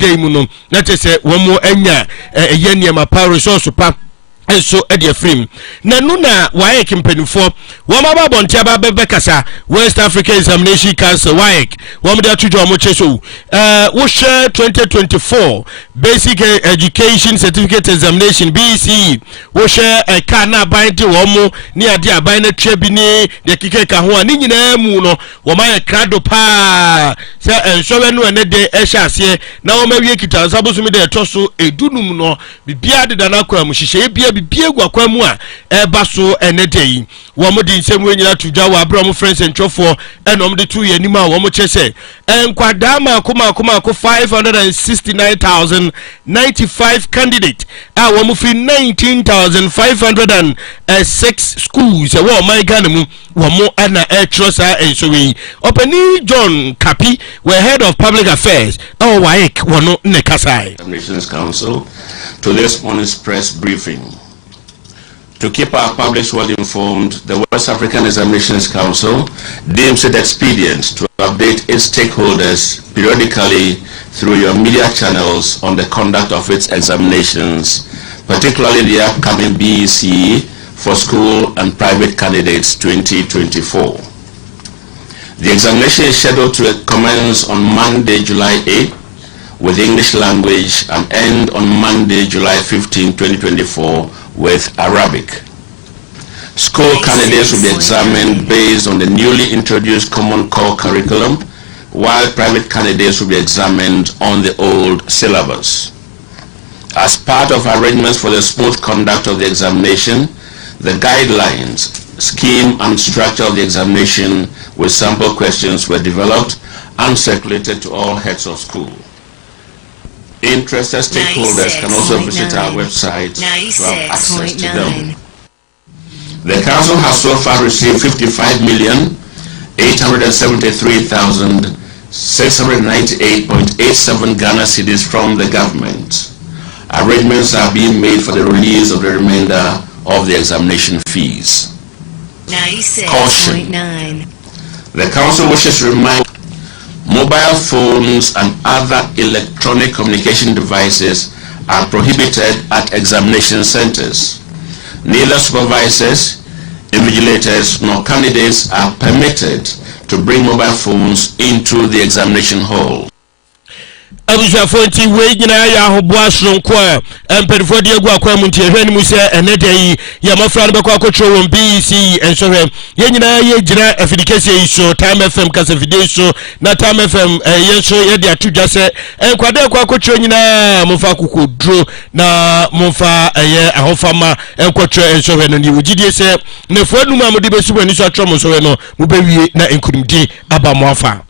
day mu no na te se wo mo anya eye niam pa resource pa so edia frame na no na WAEC mpanifo wo ma ba bonte aba bekasa West Africa Examination Council WAEC wo mo da tujo mo cheso wo share 2024 Basic Education Certificate Examination BCE wo share ka na ban de wo mo ni ade aban na twa bi ni de kike ka ho ani nyina mu no wo ma ye krado pa se ensowe no ene de ehya ase na wo ma wie kita saboso mi de etoso edunum no bibia de dana kwa mu hihye bia bibia gwa kwa mu a eba so ene de yi wo mo di nsem wenyina tudwa wa abra mo friends enchofo enom de tu ye nima wo mo chese enkwada ma akoma 569,095 candidate wo mo free 19,506 schools wo my Ghana mu wo mo ana etrosa ensowe openi John Kapi we head of public affairs WAEC wono ne kasai Nations Council to this morning's press briefing. To keep our public well informed, the West African Examinations Council deems it expedient to update its stakeholders periodically through your media channels on the conduct of its examinations, particularly the upcoming BEC for school and private candidates 2024. The examination is scheduled to commence on Monday, July 8 with English language and end on Monday, July 15, 2024 with Arabic. School candidates will be examined based on the newly introduced Common Core curriculum, while private candidates will be examined on the old syllabus. As part of arrangements for the smooth conduct of the examination, the guidelines, scheme and structure of the examination with sample questions were developed and circulated to all heads of school. Interested stakeholders can also visit our website to have access to them. The Council has so far received 55,873,698.87 Ghana cedis from the government. Arrangements are being made for the release of the remainder of the examination fees. 96.9. The Council wishes to remind mobile phones and other electronic communication devices are prohibited at examination centers. Neither supervisors, invigilators, nor candidates are permitted to bring mobile phones into the examination hall. Abusha fonti we nyina ya Obuasi nko empedifo de egu akwa munti ehwe mu se enede ya mafra no bekwa akotro won BEC ensohwe ye nyina ye gira afidikese yi so Time FM kasa video so na Time FM ye so ye de atudwa se enkwade akwa akotro nyina mofa kokodro na mofa ye ahofama enkotro ensohwe no ni wugidie se ne fuanum amode besu ani so atro mo so no mo bewie na enkunumdi aba mo afa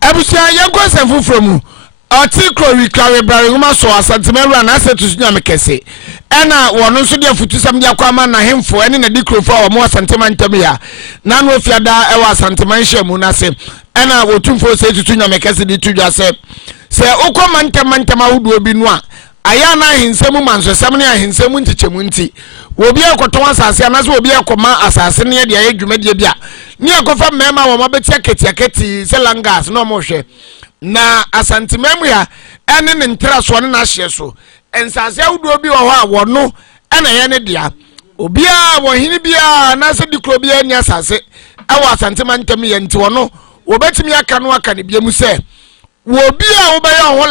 abusha ye gosen fufromu article reclare baruma so asantemeru na asetu nyame kese ena wono nso de afutusam de akwama na hemfo ene na dikrofo wa mo asantema ntam ya na no fiada e wa asantema nhemu na se ena wotumfo se tutu nyame kese de tudwa se ukoma ntam awudu obi no a aya na hinsemu mansosam ne ahinsemu ntichemu nti obi akoton asase na se obi akoma asase ne de ayedwumade bia ne akofa mema wo mabetia ketiaketi se langas no mo hwe na asantememu ya ene ne ntraso ne na hye so ensase awudu obi wo ha wono ena ye ne dia obi a wo hini bia na se dikro bia ni asase awa asantema ntam ye nti wono obetimi aka no aka ne bia mu se wo bia wo be ye ho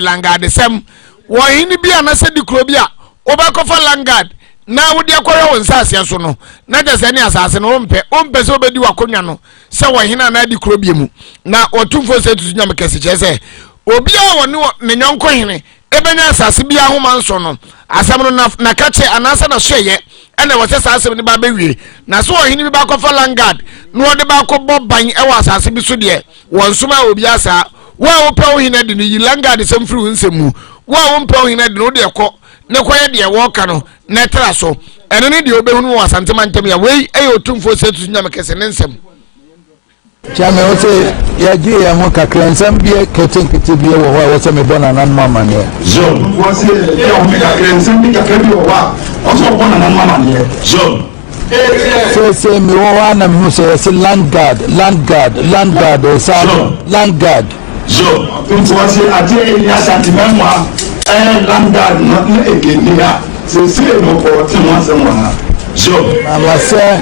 langade sem wo hini bia na se dikro bia obakofa langard na wodi akwara won sase so no na jase ne asase no ompe se obedi wakonwa no se wo hina na dikro bia mu na otumfo se tutu nyame kese chese obi a woni ne nyonko hene ebenya asase bia ho manso no asam no na kache anasa na hweye ene wo se sase ne ba bewie na so wo hene bi ba kofa langard no wode ba kobo ban e wo asase bi so de won suma obi asa wo a wo pe wo hene de no yi langard sem firi nsemu wo a wo pe wo hene de no de ko ne koye de wo ka no na tra so ene ne de obehunu wo asantema ntam ya wei otumfo se tutu nyame kese ne nsem Chame wote ya juu ya mwaka klensam bia ketenkiti bia wa wote mebona nan mama ne zone wose ya omega klensam bia kebi wa oso bona nan mama ne zone se mi wa na mi se land guard sa land guard So, Obuasi ate ni asantimemwa landard na egenia. Se no ko tinwasemwa. So, amase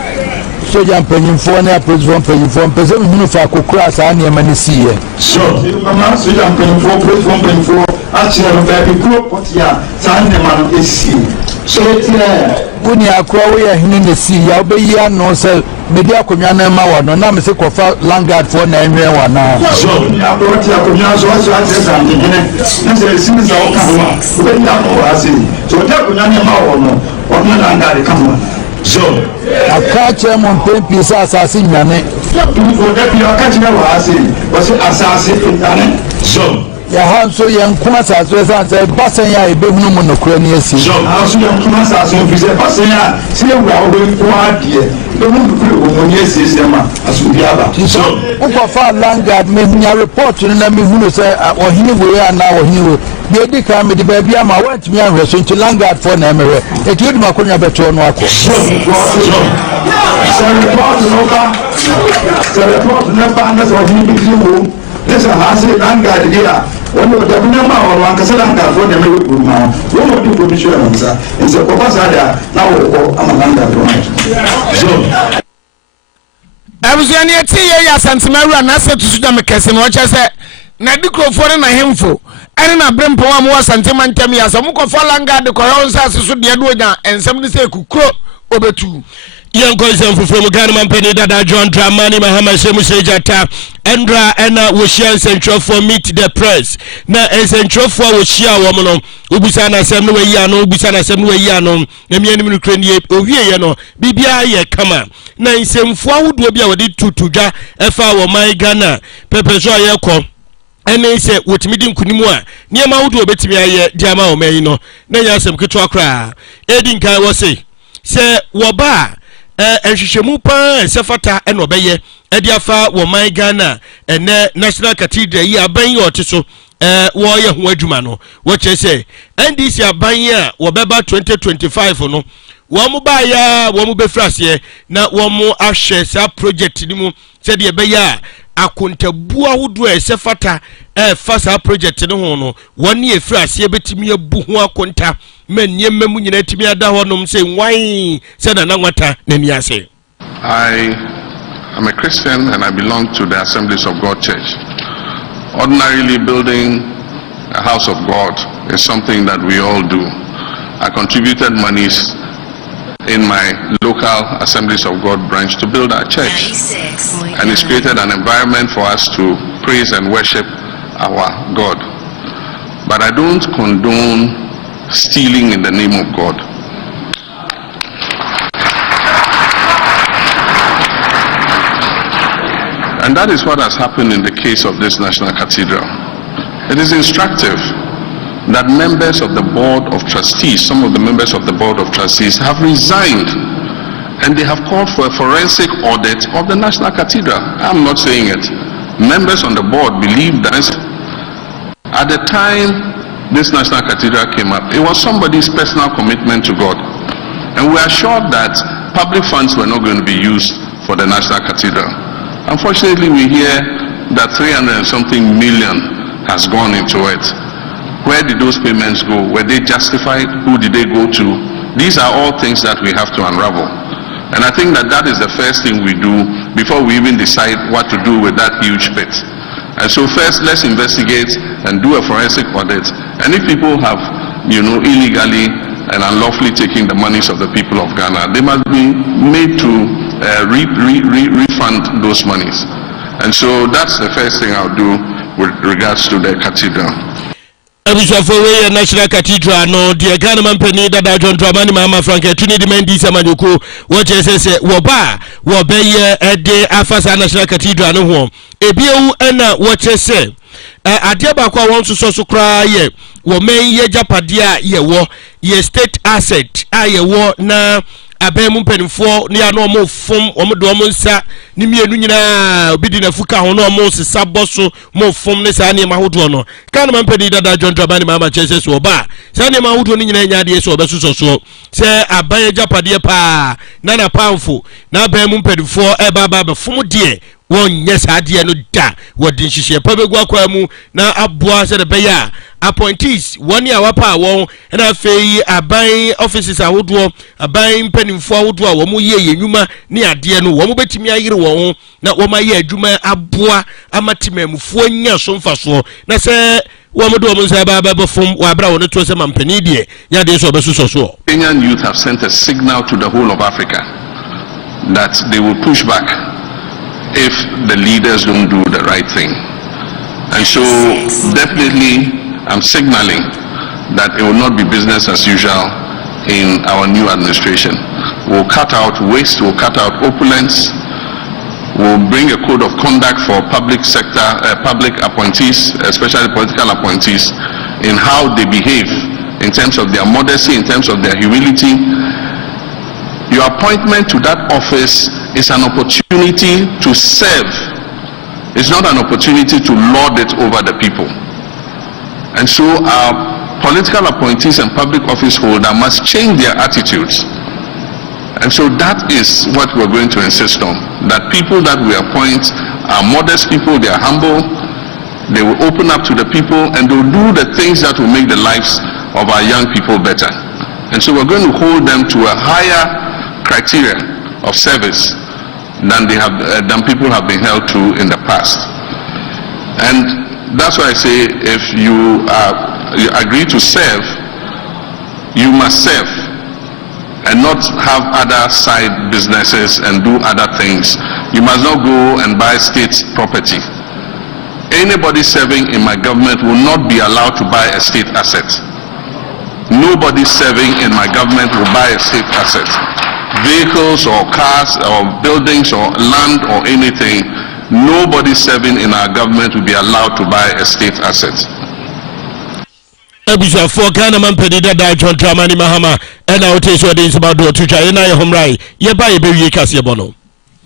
soja mpanyimfo na president mpanyimfo mpese mhunu fa kokura saa ne mani siye. So, mama soja mpanyimfo president mpanyimfo achire no ba bi kuro potia saa ne ma no esi. So, woni akwa we ya hene ne si ya obeyi ano se media akonwa na ma wo no na me se kofa landguard for na enwe wa na. So, ya proti akonwa so ate san de hene. Na se esi za o kan wa. Obeyi ano wa se. So, ta akonwa na ma wo no. O na landguard kan wa. So, akache mo mpempi sa asase nyane. People that be catching was assassin in so. Ya hanso yanku asase sa se basan ya ebehunu mu no kura ni asi. So, hanso yanku asase fi se basan ya se wura obe ko adie. Ehunu kuru o ni asi sema asubiaba. So, ukofa landguard me nya report ni na me hunu se ohini we ana ohini we. Be di ka me di ba bia ma want me ahwe so nti landguard for na emere. Eti oduma konya beto no akọ. So report no ka. So report na ba na so ohini bi wo. This has a landguard here. When you have never or one Casalanka for the American woman, one of the commissioners, and so Copasada now I'm a landguard. So, I was in a 2 years since Mary and I said to Sudan McKesson, what I said, Nadico for an hemful. And I bring poem was sentimental as a muko for langa the Coronza Sudia and somebody say Kukro over 2. Young cousin from Ghana Penny that John Dramani Mahama Semusejata Andra Anna was share central for meet the press. Now a central for was share woman Ubusana Samuel Yano, Ubusana Samuel Yano, Namian Ukraine, Oviano, Bibia Kama. Now in some forward will be our to F.R. my Ghana, Pepper Joy. And they say, what meeting Kunimua, near Mount Obetimia, Jama or Mayno, Nayasam Kitwakra. Edinka was say, Waba. Enhwehwemu pa sefata enobeye ediafa wo man Ghana ene National Cathedral yi aban yi oteso wo ye ho adwuma no wo chese NDC aban yi a wo beba 2025 no wo mu ba ya wo mu befrase na wo mu ahwe sa project ni mu se de be ya akontabu ahodo sefata fasa project ne ho no woni efrase betimi abu ho akonta manyem mu nyina timi ada honom se nwan se na nwata nani ase. I am a Christian and I belong to the Assemblies of God Church. Ordinarily, building a house of God is something that we all do. I contributed monies in my local Assemblies of God branch to build our church, and it's created an environment for us to praise and worship our God. But I don't condone stealing in the name of God. And that is what has happened in the case of this National Cathedral. It is instructive that members of the Board of Trustees, some of the members of the Board of Trustees have resigned, and they have called for a forensic audit of the National Cathedral. I'm not saying it. Members on the board believe that at the time this National Cathedral came up, it was somebody's personal commitment to God. And we are sure that public funds were not going to be used for the National Cathedral. Unfortunately, we hear that 300 and something million has gone into it. Where did those payments go? Were they justified? Who did they go to? These are all things that we have to unravel. And I think that that is the first thing we do before we even decide what to do with that huge pit. And so first, let's investigate and do a forensic audit. And if people have, illegally and unlawfully taking the monies of the people of Ghana, they must be made to refund those monies. And so that's the first thing I'll do with regards to the cathedral. Abushafo National Cathedral no the Ghana man penny that John Dramani Mama Frank tuni the Mendy Samanyoko what say woba wo beye de afasa National Cathedral no ho ebiewu na what say ade ba kwa won so kra ye wo men ye japade a ye wo ye state asset a ye wo na abemu mpenfo ne ya no mo fom omodo mo nsa ni mienu nyina obidi na fuka ho no mo sesa boso mo fom ne sa ne mahodo no kan man pedi dada John Trabani mama chese so ba sa ne mahodo ni nyina nya de so obesuso so se aban japade pa na pamfo na abemu mpenfo e ba ba be fom de won yes adeɛ no da wodin hihye pa begu akwa mu na aboa se de beya appointees one ya wapa won na afei aban offices ahodo aban mpanimfo ahodo a wo mu ye yenwuma ne adeɛ no wo mu betimi ayire wo na wo ma ye adwuma aboa amatemamufo nya so mfaso na se wo mu do wo nsa ba fom wa bra wo ne to se mampani de nya de so obesuso so. Kenyan youth have sent a signal to the whole of Africa that they will push back if the leaders don't do the right thing. And so definitely I'm signaling that it will not be business as usual in our new administration. We'll cut out waste, we'll cut out opulence, we'll bring a code of conduct for public sector, public appointees, especially political appointees, in how they behave, in terms of their modesty, in terms of their humility. Your appointment to that office is an opportunity to serve. It's not an opportunity to lord it over the people. And so our political appointees and public office holders must change their attitudes. And so that is what we're going to insist on, that people that we appoint are modest people, they are humble, they will open up to the people, and they'll do the things that will make the lives of our young people better. And so we're going to hold them to a higher criteria of service than than people have been held to in the past. And that's why I say, if you agree to serve, you must serve and not have other side businesses and do other things. You must not go and buy state property. Anybody serving in my government will not be allowed to buy a state asset. Nobody serving in my government will buy a state asset. Vehicles or cars or buildings or land or anything, nobody serving in our government will be allowed to buy a state asset. Ebisha for Ghana man pedida da John Dramani Mahama and I take so things about do to try na your home right. Ye buy a baby kasi bono.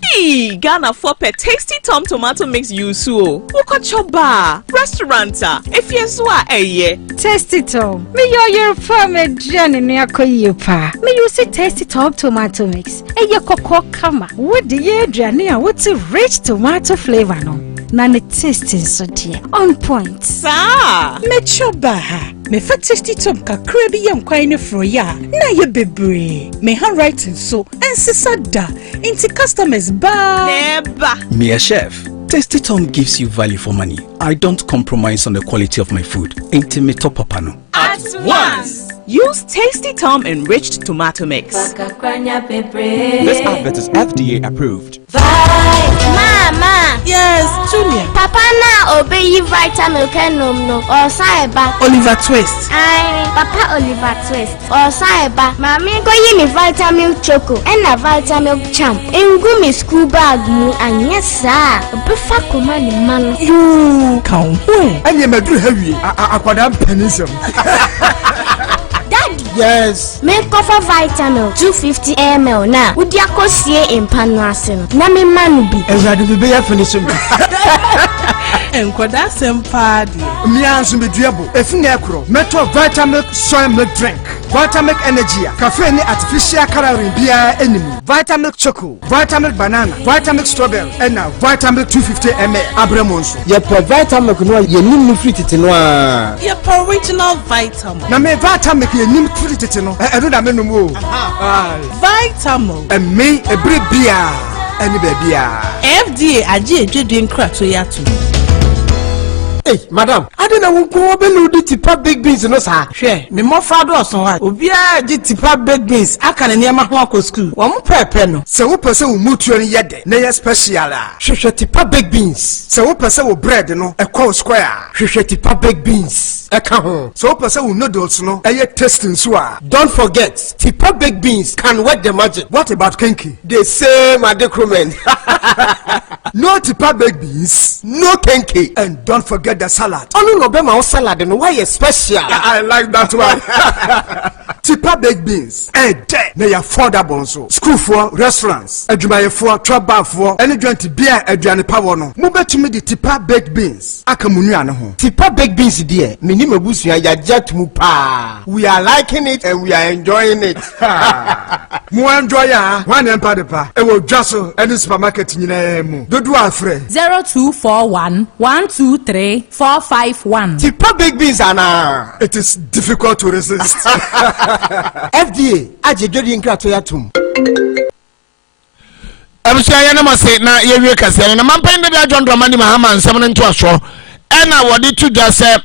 Hey, Ghana for pet tasty Tom tomato mix you so. Ukochoba restauranta. If you swa Tasty Tom. Me your farmer Johnny near Koyupa. Me you say Tasty Tom tomato mix. Eye koko kama. What the ye Johnny? What's a rich tomato flavor no? Nane tasting so dear. On point. Sa. Me choba ha. Me fa tasty Tom kakra bi yam kwan fro ya. Na ye bebre. Me handwriting so ensisada. Inti customers ba. Neba. Me a chef. Tasty Tom gives you value for money. I don't compromise on the quality of my food. Intimate top papano. At once. Use Tasty Tom enriched tomato mix. This advert is FDA approved. Mama. Yes, Junior. Papa na obey vitamin kenum no or saiba. Oliver Twist. Aye, Papa Oliver Twist or saiba. Mami go yi me vitamin choco and a vitamin champ. Engu me school bag mu and yes sir. Obefa koma ni man. You count where? Anya medru heavy akwadam penisem. Yes. Make cover vitamin 250 ml na. Udi akosie empanu ase. Na me manu bi. Ezade bi be ya finish me. Enkoda sempa di. Me anso be duabo. Efuna ekro. Meto vitamin soy milk drink. Vitamin energy. Cafe ni artificial coloring bia animu. Vitamin choco, vitamin banana, vitamin strawberry and now vitamin 250 ml abremonso. Ye pro vitamin no ye nim fruit tete no a. Ye pro original vitamin. Na me vitamin ye nim fruit tete no. E do da me no mo. Vitamin. E me e bre bia. Any baby FDA aje edwedwe nkrato ya to. Hey, madam, I don't know who be tipa big beans no sa. Hwe, me mo fa do so ha. Obi a je tipa big beans aka na niam ho akọ school. Wo mo pepe no. Se wo pese wo mutuo no yede, na ye special a. Hwehwe tipa big beans. Se wo pese wo bread no, e call square. Hwehwe tipa big beans. E ka ho. Se wo pese wo noodles no, e ye tasting so a. Don't forget, tipa big beans can work the magic. What about kinky? The same adecroment. No tipa big beans, no kinky, and don't forget the salad. Only no be my salad and why is special. I like that one. tipa baked beans ɛdɛ na yɛ affordable nso school for restaurants adwumayɛfoɔ trabafoɔ ɛne joint bia aduane pa wɔ no mobɛtumi de tipa baked beans aka mu nnuane ho tipa baked beans deɛ menim abusua yagya tumu paa we are liking it and we are enjoying it mo enjoy ya one empa de pa ɛwɔ dwa so ɛne supermarket nyinaa mu dodo afrɛ 0241 123 451 tipa baked beans ana it is difficult to resist FDA ajedwedi nkrato ya tum abusia ya na mase na yewie kase na mampan de John Dramani Mahama nsɛm no nto aso ɛna wɔde to dwa sɛ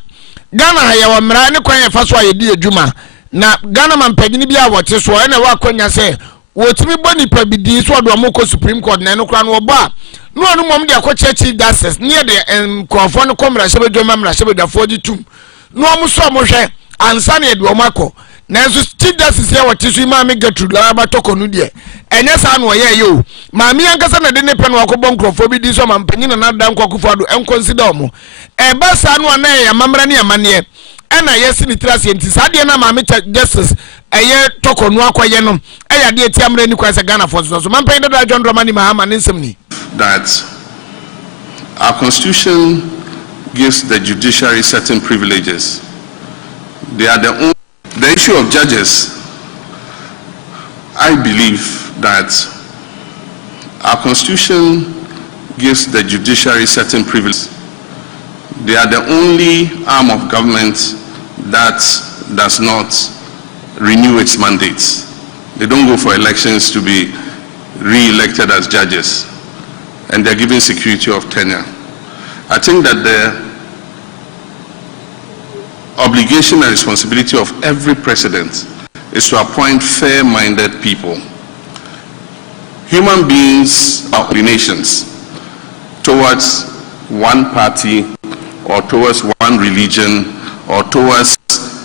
Ghana ha yɛ wɔ mmara ne kwan yɛ fa so ayɛdi adwuma na Ghana mampanyini bi a wɔte so ɛna wɔakonya sɛ wɔtumi bɔ nipa bi di so ɔdo amokɔ Supreme Court na no kra no wɔbɔ a no ɔno mom de akɔkyɛ chief justice ne de nkrɔfo no kɔmra hyɛ bedwuma mmara hyɛ bedwafo di tum no ɔmo so ɔmo hwɛ ansa ne de ɔmo akɔ nanso chief justice ya wɔte so Maame Gertrude Laraba tɔkɔ no deɛ ɛnyɛ saa no ɔyɛ yo maame ankasa na de ne pɛ no akɔbɔ nkrɔfo bi di so mampanyini na dan kwakufo ado ɛnconsider ɔmo ɛba saa no ana yɛ mamra ne amaneɛ ɛna yɛsi ne trase nti saa deɛ na Maame justice ɛyɛ tɔkɔ no akɔyɛ no ɛyɛ deɛ ti amra ni kwasa Ghana for so mampanyin da John Dramani Mahama ne nsɛm ni that our constitution gives the judiciary certain privileges. They are the issue of judges. I believe that our constitution gives the judiciary certain privileges. They are the only arm of government that does not renew its mandates. They don't go for elections to be re-elected as judges, and they're given security of tenure. I think that the obligation and responsibility of every president is to appoint fair-minded people. Human beings are inclinations towards one party or towards one religion or towards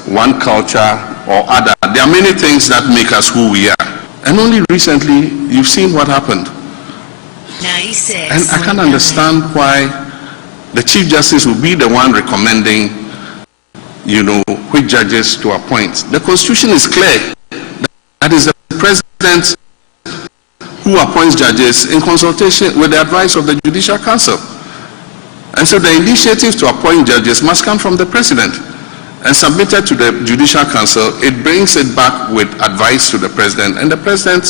one culture or other. There are many things that make us who we are. And only recently, you've seen what happened. 96. And I can't understand why the Chief Justice will be the one recommending, which judges to appoint. The Constitution is clear. That is the President who appoints judges in consultation with the advice of the Judicial Council. And so the initiative to appoint judges must come from the President and submitted to the Judicial Council. It brings it back with advice to the President, and the President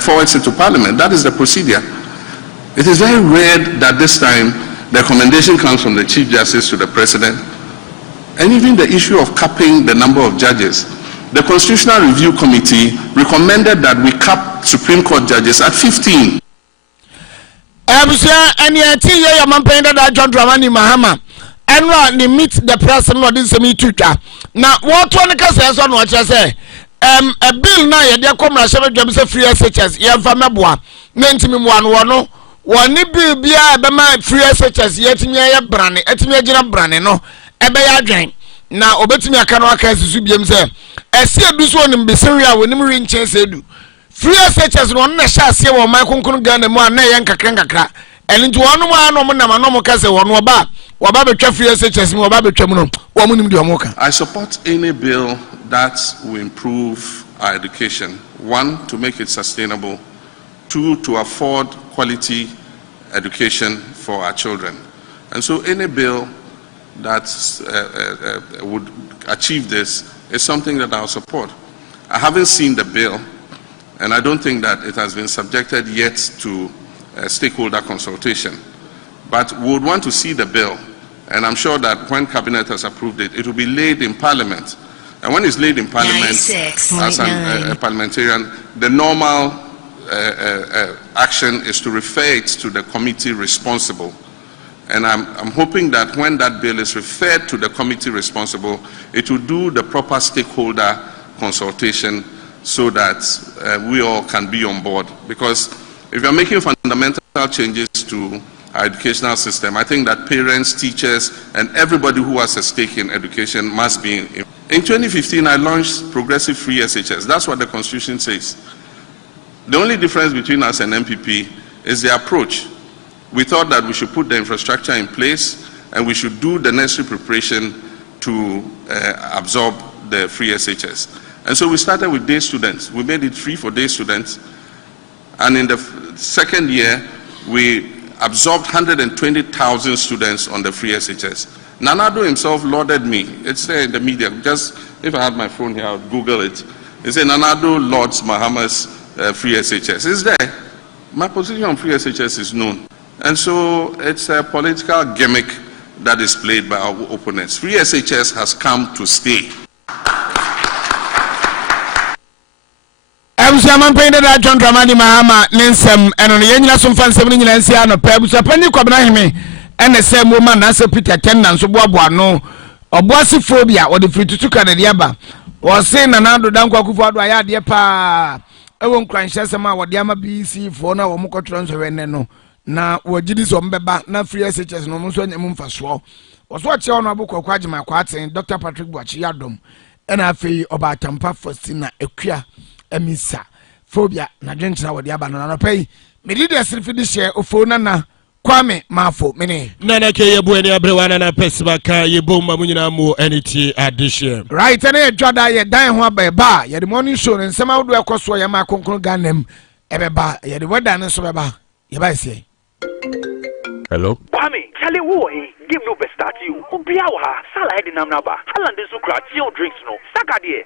forwards it to Parliament. That is the procedure. It is very rare that this time the recommendation comes from the Chief Justice to the President. And even the issue of capping the number of judges. The Constitutional Review Committee recommended that we cap Supreme Court judges at 15. And yet, John Dramani Mahama, and they meet the person who didn't me Twitter. Now, what one says on what I say? A bill now, you come and say, James free SHS, you have Famabua, Nantim one bill be a free SHS, yet me a brandy, et me a general brandy, no, a bay drain. Now, obetimi akano aka susubiem say ese aduso on mbesiria we nim rinche se du free SHS no na sha ase wo man konkon Ghana mu na ye nkakra eni nti wonu ma no mo na ma no mo ka se wonu oba betwa free SHS mu oba betwa mu no wo mu nim de omo ka. I support any bill that will improve our education. One, to make it sustainable. Two, to afford quality education for our children. And so any bill that would achieve this is something that I'll support. I haven't seen the bill, and I don't think that it has been subjected yet to stakeholder consultation. But we would want to see the bill, and I'm sure that when Cabinet has approved it, it will be laid in Parliament. And when it's laid in Parliament, as a parliamentarian, the normal action is to refer it to the committee responsible. And I'm hoping that when that bill is referred to the committee responsible, it will do the proper stakeholder consultation so that we all can be on board. Because if you're making fundamental changes to our educational system, I think that parents, teachers, and everybody who has a stake in education must be in. In 2015, I launched Progressive Free SHS. That's what the Constitution says. The only difference between us and MPP is the approach. We thought that we should put the infrastructure in place and we should do the necessary preparation to absorb the free SHS. And so we started with day students. We made it free for day students. And in the second year, we absorbed 120,000 students on the free SHS. Nanado himself lauded me. It's there in the media. Just, if I had my phone here, I would Google it. He said, Nanado lauds Mahama's free SHS. It's there. My position on free SHS is known. And so it's a political gimmick that is played by our opponents. Free SHS has come to stay. Abusaman pende da John Dramani Mahama nensem eno ne yenyina so mfa nsem ne nyina nsia no pa abusapani kwabena heme ene sem wo man na se Peter Tenna nso boaboa no Obuasi phobia wo de fritutu kanade aba wo se na nado dankwa kufu ado aya de pa ewo nkranhye sem a wo de ama BC fo na wo mokotro nso wenne no na wo gidi so mbeba na free SHS no nso anyam mfaso wo so ache ono abukwa kwagema kwaten Dr. Patrick Boachi Yadom ena afei oba tampa Faustina Ekua emisa phobia na dwenkyina wo de aba no na pay me leaders rifidi share ofo na Kwame Mafo mene nana ke yebu eni abrewana na pesba ka yebomba munyina mu eniti addition right na ye dwada ye dan ho abeba ye the morning show nsema wodo ekoso ye ma konkon ganem ebeba ye the weather nso beba ye ba sie. Hello Kwame chale wo game no be start you ubia wa sala head nam na ba Haaland so kra drinks no saka de